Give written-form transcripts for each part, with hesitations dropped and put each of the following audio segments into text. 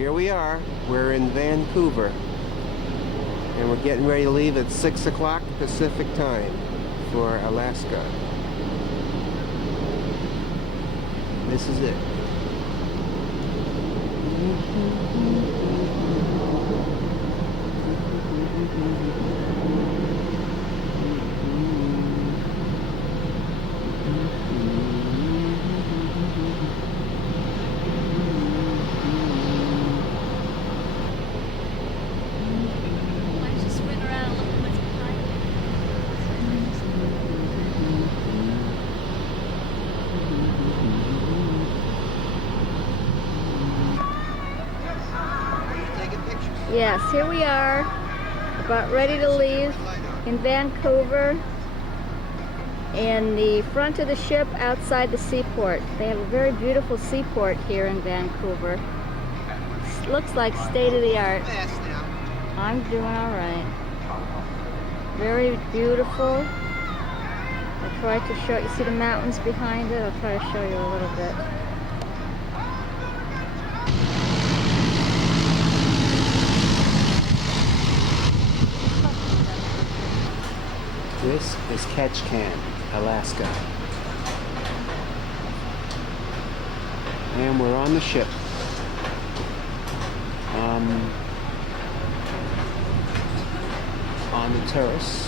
here we are. We're in Vancouver. And we're getting ready to leave at 6 o'clock Pacific time for Alaska. This is it. Yes, here we are, about ready to leave in Vancouver, in the front of the ship outside the seaport. They have a very beautiful seaport here in Vancouver. Looks like state of the art. I'm doing all right. Very beautiful. I tried to show you, see the mountains behind it? I'll try to show you a little bit. This is Ketchikan, Alaska. And we're on the ship. On the terrace.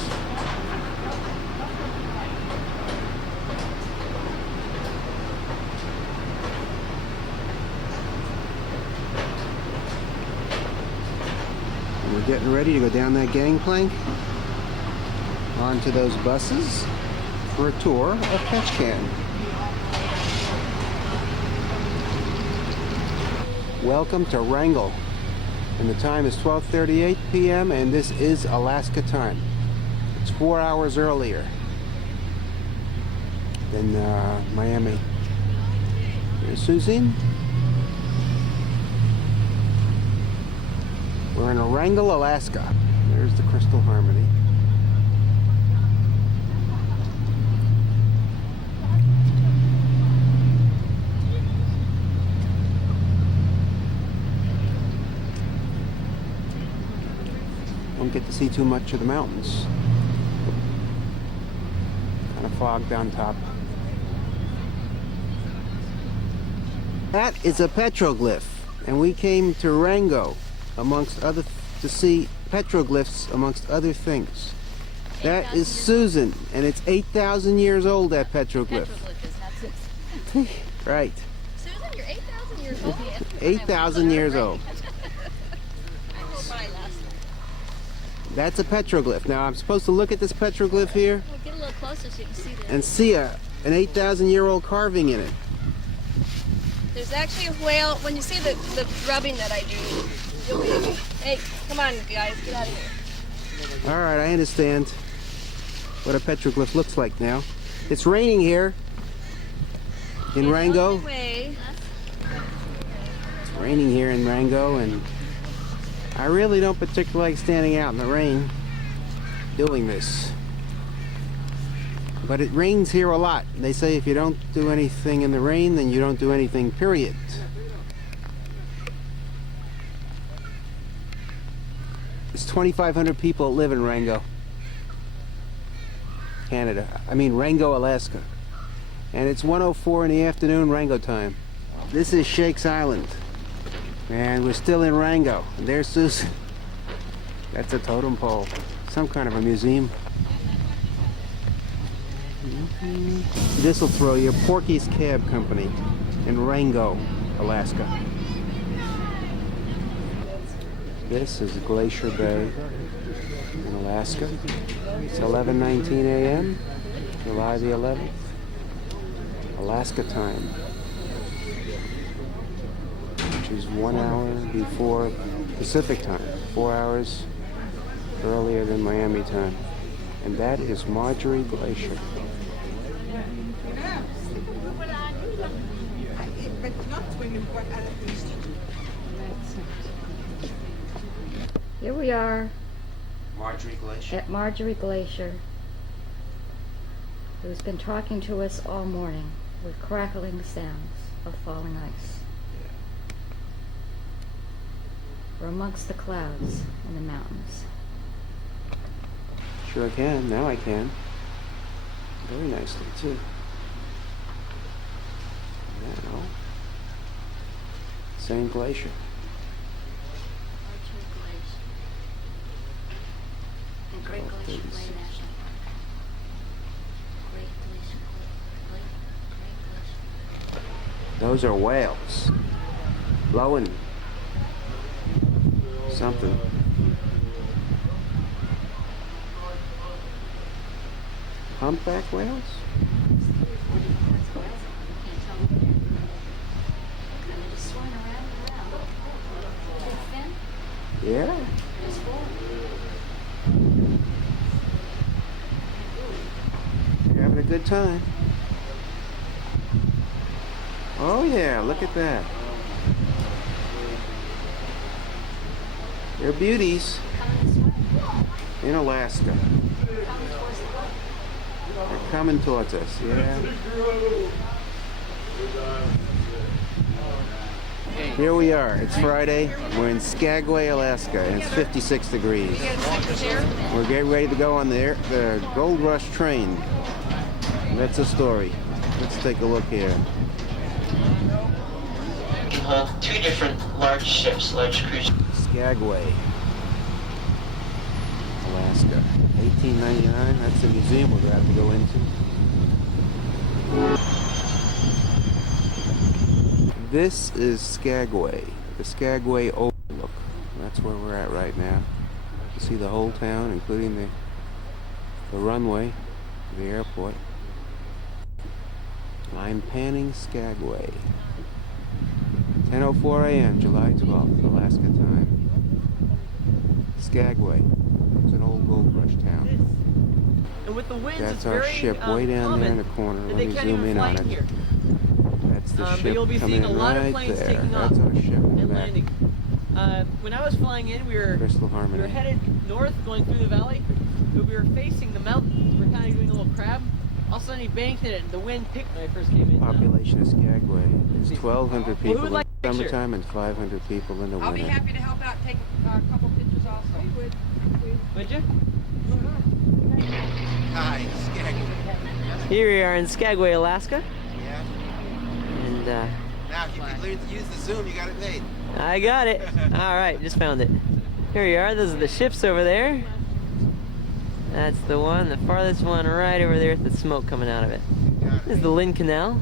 And we're getting ready to go down that gangplank onto those buses for a tour of Ketchikan. Welcome to Wrangell. And the time is 12:38 p.m. and this is Alaska time. It's 4 hours earlier than Miami. Here's Susan. We're in Wrangell, Alaska. There's the Crystal Harmony. Don't get to see too much of the mountains. Kind of fogged on top. That is a petroglyph, and we came to Wrangell to see petroglyphs amongst other things. That is Susan, and it's 8,000 years old, that petroglyph. Petroglyph is not Susan. Right. Susan, you're 8,000 years old. 8,000 years old. That's a petroglyph. Now I'm supposed to look at this petroglyph here Well, get a little closer so you can see this. and see an 8,000-year-old carving in it. There's actually a whale. When you see the rubbing that I do, you'll be, hey, come on, guys, get out of here. All right, I understand what a petroglyph looks like now. It's raining here in Wrangell. It's raining here in Wrangell, and I really don't particularly like standing out in the rain doing this. But it rains here a lot. They say if you don't do anything in the rain, then you don't do anything, period. There's 2,500 people that live in Wrangell, Canada. I mean Wrangell, Alaska. And it's 1:04 in the afternoon Wrangell time. This is Shakes Island. And we're still in Wrangell. And there's Susan. That's a totem pole. Some kind of a museum. This will throw you. Porky's Cab Company in Wrangell, Alaska. This is Glacier Bay in Alaska. It's 11:19 a.m. July the 11th. Alaska time. Which is 1 hour before Pacific time. 4 hours earlier than Miami time. And that is Marjorie Glacier. Here we are Marjorie Glacier. at Marjorie Glacier, who's been talking to us all morning with crackling sounds of falling ice. amongst the clouds and the mountains. Sure can. Now I can. Very nicely, too. Now, same glacier. The Great Glacier National Park. Great Glacier. Those are whales. Blowing something. Humpback whales? Yeah. You're having a good time. Oh yeah, look at that. They're beauties in Alaska. They're coming towards us, yeah. Here we are. It's Friday. We're in Skagway, Alaska, and it's 56 degrees. We're getting ready to go on the Gold Rush train. That's the story. Let's take a look here. Two different large ships, large cruise. Skagway, Alaska. 1899. That's the museum we're going to have to go into. This is Skagway, the Skagway Overlook. That's where we're at right now. You see the whole town, including the runway, the airport. I'm panning Skagway. 10:04 a.m., July 12th, Alaska time. Skagway. It's an old gold rush town. And with the winds, That's it's our very ship way down there in the corner. that Let they me can't zoom even in fly on in it. here. That's the But ship you'll be coming seeing a in lot of right planes there. taking That's off our ship in the and back. landing. When I was flying in, we were Crystal Harmony. headed north, going through the valley, but we were facing the mountains. We were kind of doing a little crab. All of a sudden, he banked it, and the wind picked when I first came in. Population of Skagway is 1,200 who would people like in a picture? summertime and 500 people in the winter. I'll be happy to help out, take a couple pictures also. Would you? Hi, Skagway. Here we are in Skagway, Alaska. Yeah. And Now, if you could learn to use the Zoom, you got it made. I got it. All right, just found it. Here we are. Those are the ships over there. That's the one, the farthest one right over there with the smoke coming out of it. This is the Lynn Canal.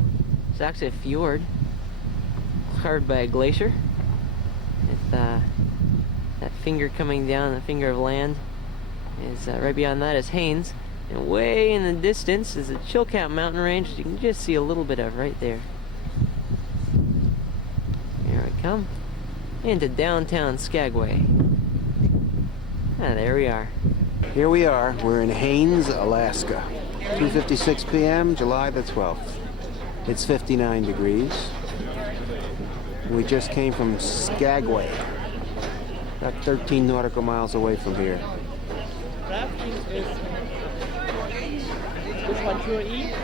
It's actually a fjord carved by a glacier. With that finger coming down, the finger of land, is right beyond that is Haines. And way in the distance is the Chilkat mountain range. You can just see a little bit of right there. Here we come. Into downtown Skagway. Ah, there we are. Here we are. We're in Haines, Alaska. 2:56 p.m., July the 12th. It's 59 degrees. We just came from Skagway. About 13 nautical miles away from here.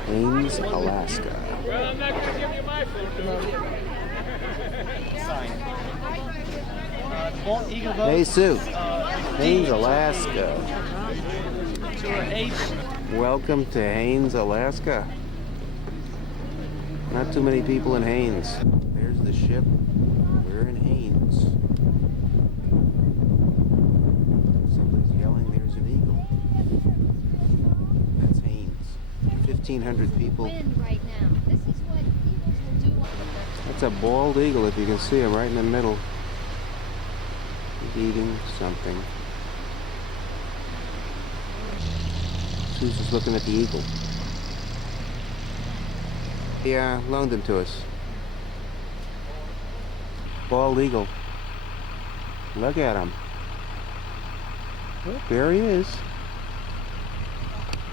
Haines, Alaska. Well, I'm not going to give you my phone. Hey, Sue. Haines, Alaska. Welcome to Haines, Alaska. Not too many people in Haines. There's the ship. We're in Haines. Somebody's yelling, there's an eagle. That's Haines. 1,500 people. Wind right now. This is what eagles will do. That's a bald eagle, if you can see him right in the middle. He's eating something. Susan's looking at the eagle. He loaned him to us. Bald eagle. Look at him. Oh, there he is.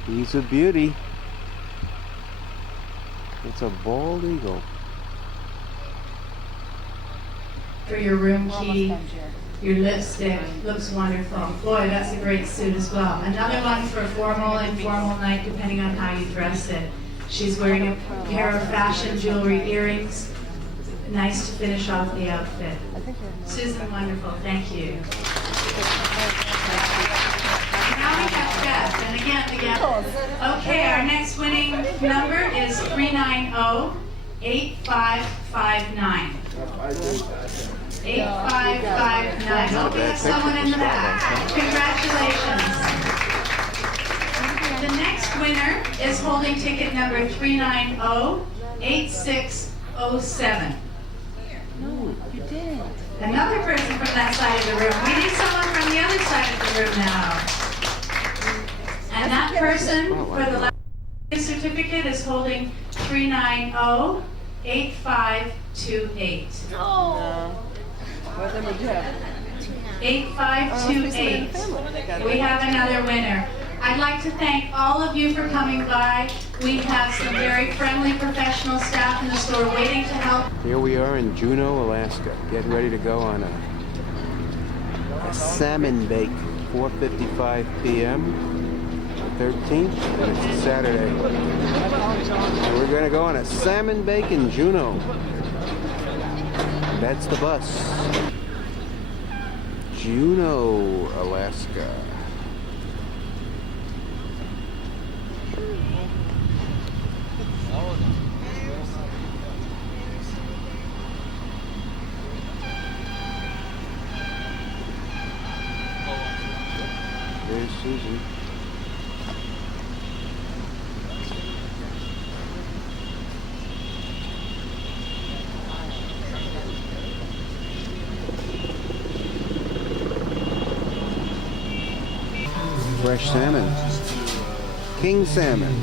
He's a beauty. It's a bald eagle. For your room key, your lipstick looks wonderful. Boy, that's a great suit as well. Another one for a formal, informal night, depending on how you dress it. She's wearing a pair of fashion jewelry earrings. nice to finish off the outfit. Susan, wonderful, thank you. Now we have Beth, and again, okay, our next winning number is 390-8559. 8559. Hope we have someone in the back. Congratulations. The next winner is holding ticket number 390-8607. Another person from that side of the room. We need someone from the other side of the room now. And that person for the last certificate is holding 390-8528. 8528. We have another winner. I'd like to thank all of you for coming by. We have some very friendly professional staff in the store waiting to help. Here we are in Juneau, Alaska, getting ready to go on a salmon bake, 4:55 p.m. the 13th, and it's a Saturday. And we're going to go on a salmon bake in Juneau. That's the bus. Juneau, Alaska. There's Susan. Fresh salmon. King salmon.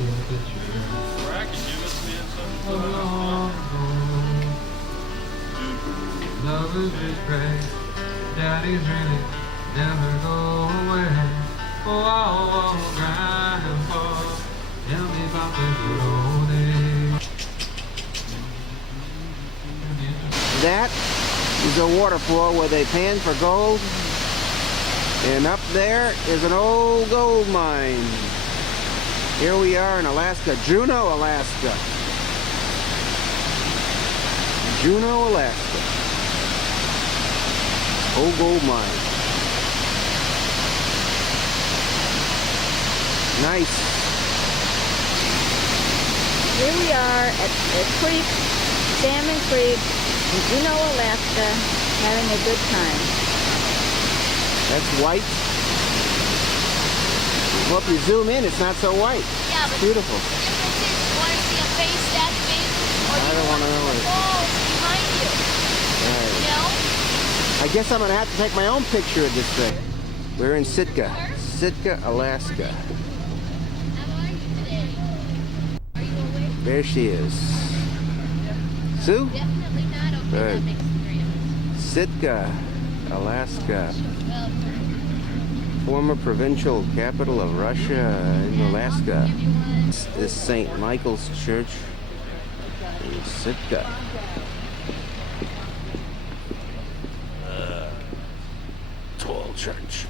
Love is just great. Daddy's really never go away. Oh, grandpa, tell me about the good old days. That is a waterfall where they pan for gold. And up there is an old gold mine. Here we are in Alaska, Juneau, Alaska. Juneau, Alaska. Old gold mine. Nice. Here we are at the creek, Salmon Creek, in Juneau, Alaska, having a good time. That's white. Well, if you zoom in, it's not so white. Yeah, but Beautiful. the difference is, you want to see a face that big, or I don't want to know it. walls behind you. Right. You know? I guess I'm going to have to take my own picture of this thing. We're in Sitka, Alaska. How are you today? Are you awake? There she is. Sue? Definitely not. Okay, Good. that makes three of us. Sitka, Alaska. Well, Former provincial capital of Russia in Alaska. This is St. Michael's Church in Sitka. Tall church.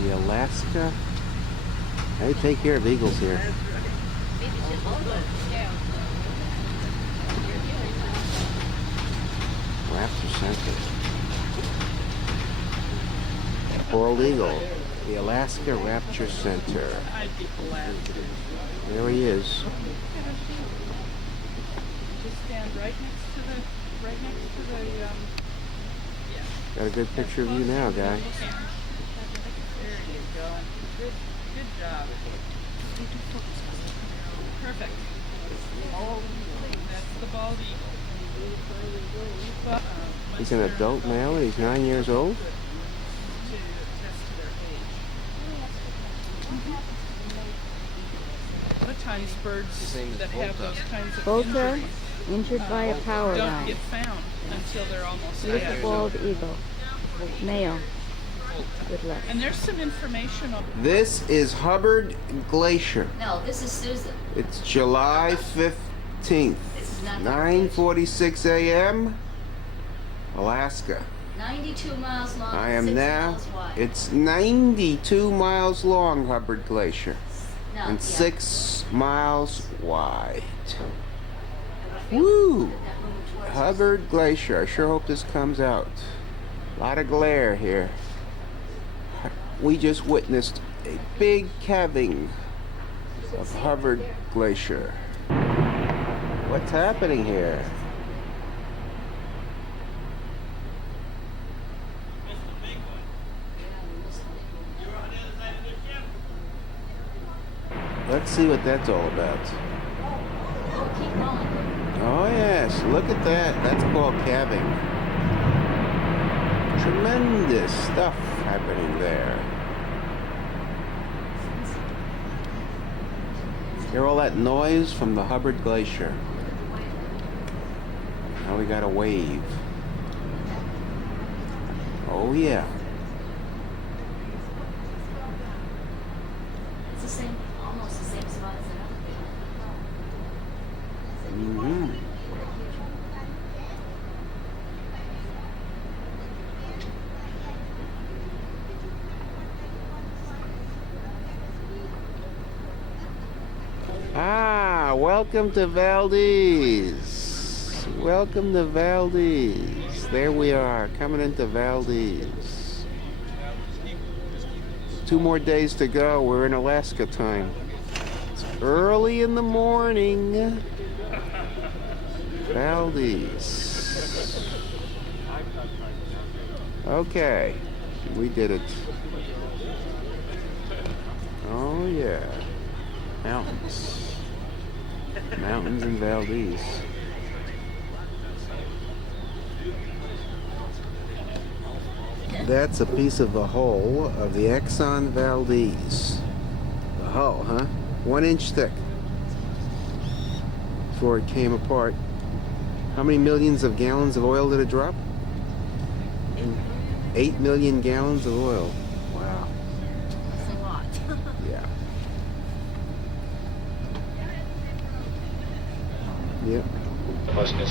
The Alaska. They take care of eagles here. Raptor Center. Bald eagle. The Alaska Raptor Center. There he is. Just stand right next to the, Got a good picture of you now, guy. there you go. Good job. Perfect. That's the bald eagle. He's an adult male and he's 9 years old. To attest to their age. A lot of times birds that have those kinds of Both are injuries injured by a power don't line. get found until they're almost Here's dead. the bald eagle, male. Good luck. And there's some information on This is Hubbard Glacier. no, this is Susan. It's July 15th, This is not 9:46 a.m. Alaska. 92 miles long. I am 6 now. miles wide. It's 92 miles long, Hubbard Glacier. and 6 miles wide. Woo! Hubbard Glacier. I sure hope this comes out. A lot of glare here. We just witnessed a big calving of Hubbard Glacier. What's happening here? Let's see what that's all about. Oh yes, look at that. That's called calving. Tremendous stuff happening there. Hear all that noise from the Hubbard Glacier. Now we got a wave. Oh yeah. It's the same, almost the same spot as another big one. Mm-hmm. Ah, welcome to Valdez. Welcome to Valdez. There we are, coming into Valdez. 2 more days to go. We're in Alaska time. It's early in the morning. Valdez. Okay, we did it. Oh yeah. Mountains. Mountains in Valdez. That's a piece of the hull of the Exxon Valdez. The hull, huh? 1 inch thick. Before it came apart. How many millions of gallons of oil did it drop? 8 million gallons of oil. Wow. That's a lot. Yeah. Yep.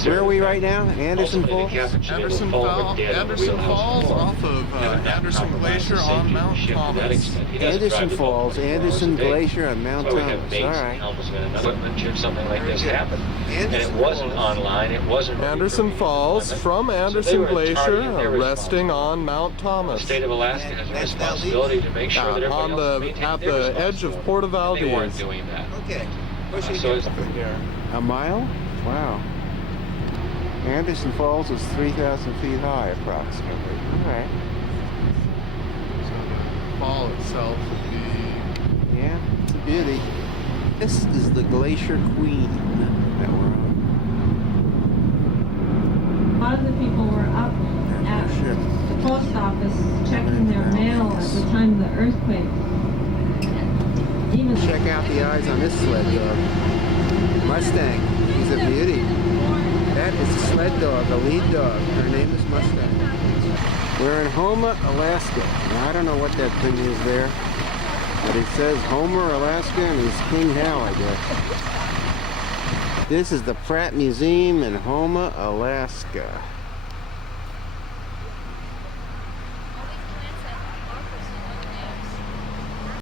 Where are we right now? Anderson Falls? Anderson Falls off of Anderson Glacier on Mount Thomas. Anderson Falls, Anderson Glacier on Mount Well, we have Thomas. base All right. helmets and equipment should something like this happen. And it wasn't online, it wasn't... Anderson Falls from Anderson Glacier, resting on Mount The Thomas. state of Alaska has a responsibility to make sure that On everybody else at maintains their the edge of responsibility. Port They weren't Valdez. doing that. Okay. So it's... A mile? Wow. Anderson Falls is 3,000 feet high, approximately. All right. Fall itself would be... Yeah, it's a beauty. This is the Glacier Queen that we're on. A lot of the people were up at Ship. the post office checking their mail at the time of the earthquake. Even Check out the eyes on this sled dog. Mustang. He's a beauty. That is a sled dog, a lead dog. Her name is Mustang. We're in Homer, Alaska. Now, I don't know what that thing is there, but it says Homer, Alaska, and he's King Hal, I guess. This is the Pratt Museum in Homer, Alaska.